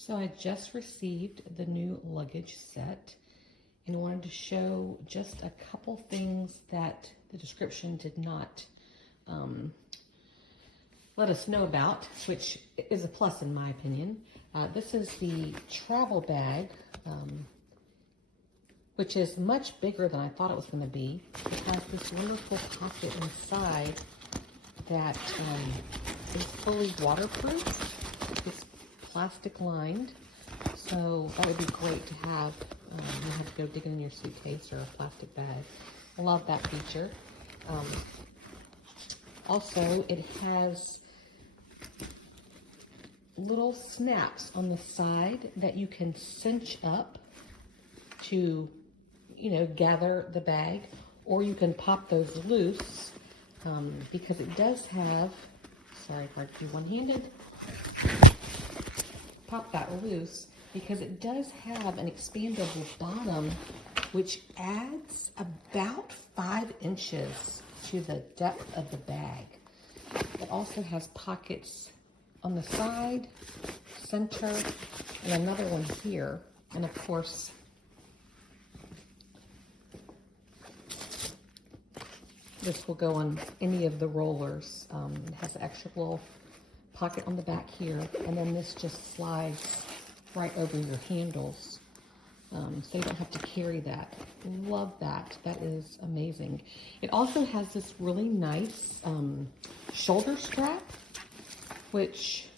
So I just received the new luggage set and wanted to show just a couple things that the description did not let us know about, which is a plus in my opinion. This is the travel bag, which is much bigger than I thought it was going to be. It has this wonderful pocket inside that is fully waterproof. It's plastic lined, so that would be great to have. You have to go digging in your suitcase or a plastic bag. I love that feature. Also, it has little snaps on the side that you can cinch up to, gather the bag, or you can pop those loose because it does have, sorry if I do one-handed, pop that loose because it does have an expandable bottom which adds about 5 inches to the depth of the bag. It also has pockets on the side, center, and another one here. And of course, this will go on any of the rollers. It has an extra little pocket on the back here, and then this just slides right over your handles, so you don't have to carry that. Love that. That is amazing. It also has this really nice shoulder strap, which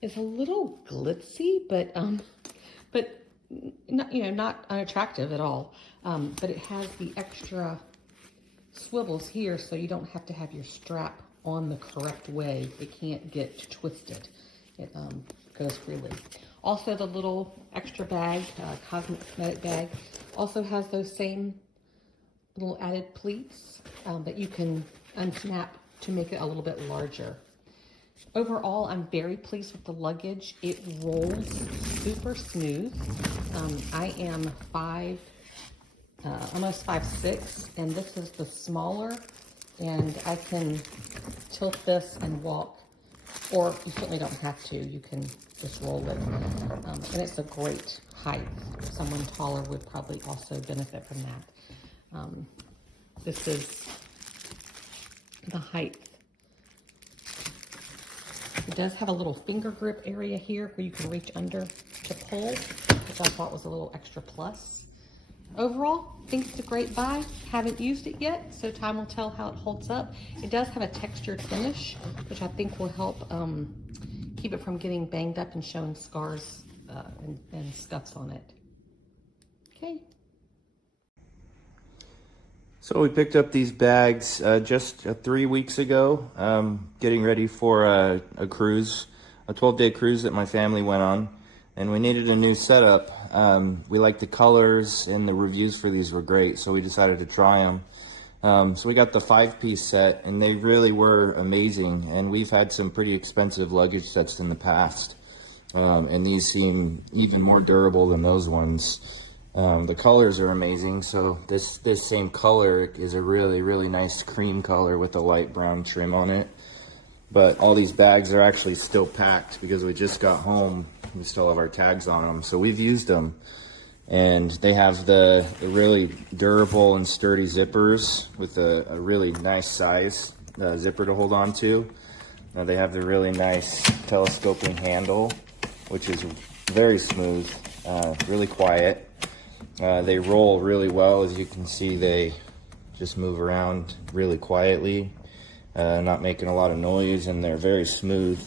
is a little glitzy, but not, not unattractive at all. But it has the extra swivels here, so you don't have to have your strap on the correct way. It can't get twisted. It goes freely. Also, the little extra bag, cosmetic bag, also has those same little added pleats that you can unsnap to make it a little bit larger. Overall, I'm very pleased with the luggage. It rolls super smooth. I am almost 5'6", and this is the smaller, and I can tilt this and walk, or you certainly don't have to. You can just roll it, and it's a great height. Someone taller would probably also benefit from that. This is the height. It does have a little finger grip area here where you can reach under to pull, which I thought was a little extra plus. Overall, I think it's a great buy. Haven't used it yet, so time will tell how it holds up. It does have a textured finish, which I think will help keep it from getting banged up and showing scars and scuffs on it. Okay. So we picked up these bags just 3 weeks ago, getting ready for a cruise, a 12-day cruise that my family went on, and we needed a new setup. We liked the colors, and the reviews for these were great, so we decided to try them. So we got the 5-piece set, and they really were amazing, and we've had some pretty expensive luggage sets in the past, and these seem even more durable than those ones. The colors are amazing. So this same color is a really nice cream color with a light brown trim on it. But all these bags are actually still packed because we just got home. We still have our tags on them. So we've used them. And they have the really durable and sturdy zippers with a really nice size zipper to hold on to. They have the really nice telescoping handle, which is very smooth, really quiet. They roll really well. As you can see, they just move around really quietly, not making a lot of noise, and they're very smooth.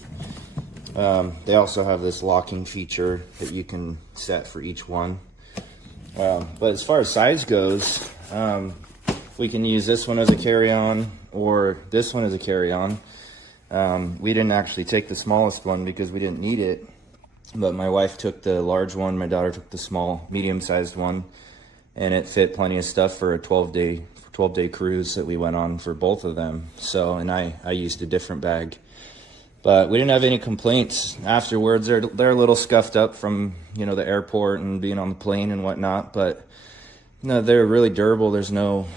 They also have this locking feature that you can set for each one. But as far as size goes, we can use this one as a carry-on or this one as a carry-on. We didn't actually take the smallest one because we didn't need it. But my wife took the large one, my daughter took the small, medium-sized one, and it fit plenty of stuff for a 12-day cruise that we went on for both of them. So, and I used a different bag. But we didn't have any complaints afterwards. They're a little scuffed up from, the airport and being on the plane and whatnot, but no, they're really durable. There's no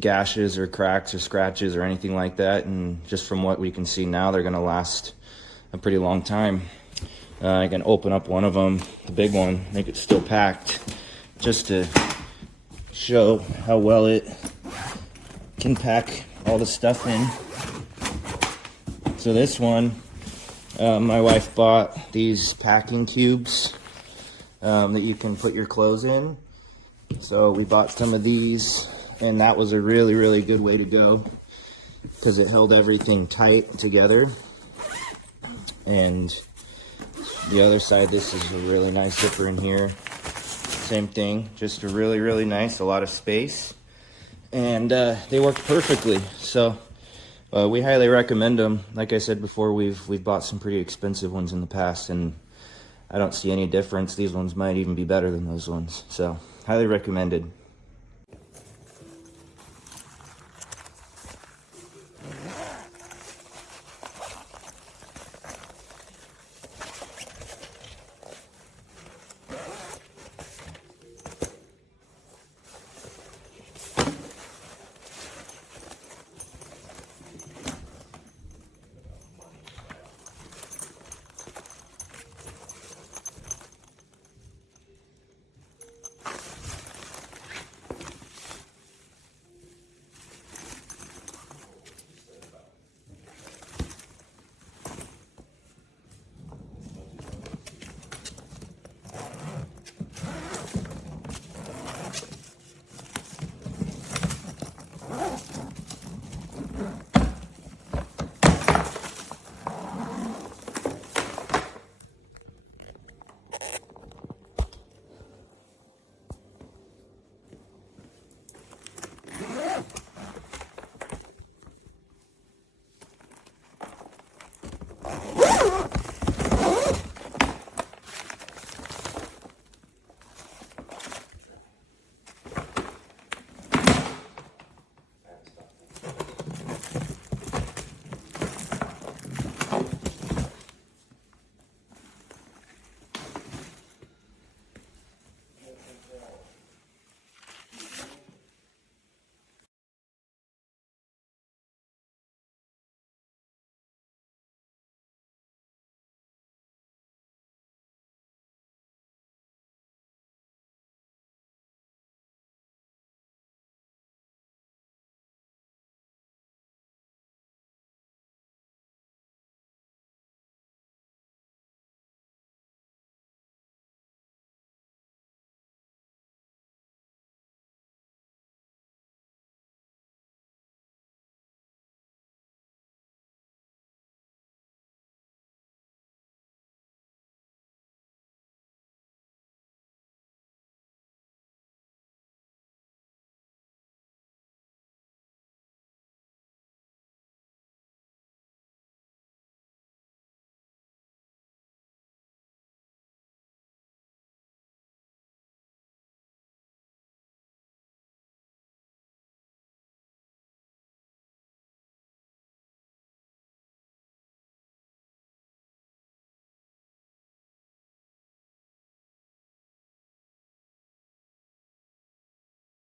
gashes or cracks or scratches or anything like that, and just from what we can see now, they're going to last a pretty long time. I can open up one of them, the big one, make it still packed, just to show how well it can pack all the stuff in. So this one, my wife bought these packing cubes that you can put your clothes in. So we bought some of these, and that was a really, really good way to go because it held everything tight together. And the other side, this is a really nice zipper in here. Same thing, just a really, really nice, a lot of space. And they work perfectly. So we highly recommend them. Like I said before, we've bought some pretty expensive ones in the past, and I don't see any difference. These ones might even be better than those ones. So highly recommended.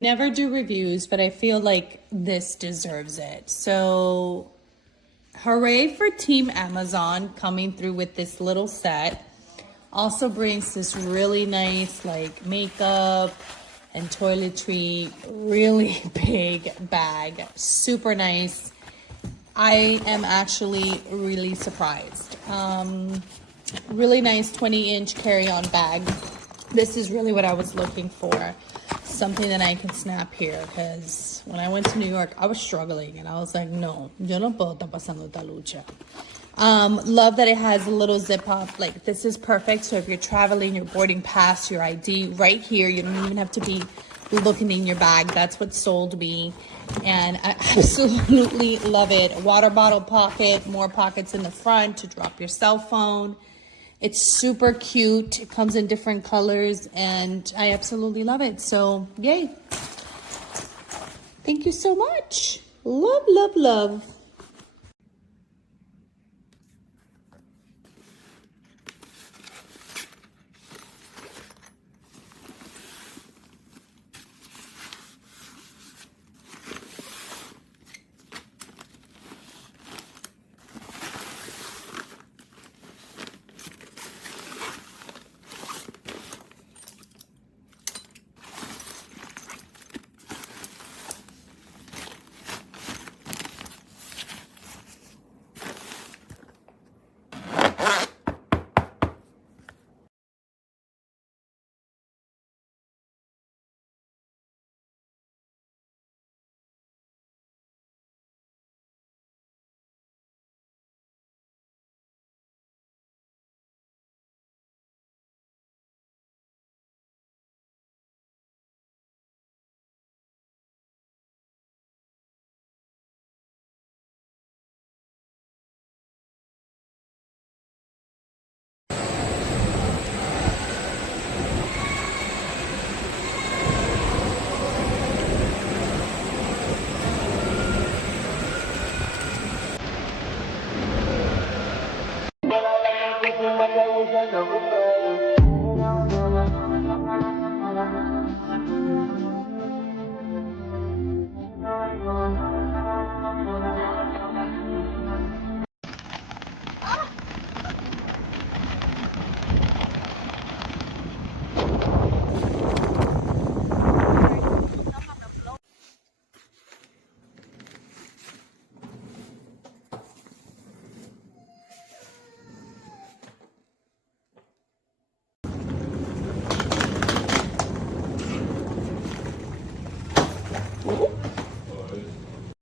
Never do reviews, but I feel like this deserves it. So, hooray for Team Amazon coming through with this little set. Also brings this really nice like makeup and toiletry, really big bag, super nice. I am actually really surprised. Really nice 20-inch carry-on bag. This is really what I was looking for. Something that I can snap here, because when I went to New York, I was struggling, and I was like, no, yo no puedo estar pasando esta lucha. Love that it has a little zip up. Like, this is perfect. So if you're traveling, your boarding pass, your ID, right here, you don't even have to be looking in your bag. That's what sold me, and I absolutely love it. Water bottle pocket, more pockets in the front to drop your cell phone. It's super cute. It comes in different colors, and I absolutely love it. So, yay. Thank you so much. Love, love, love.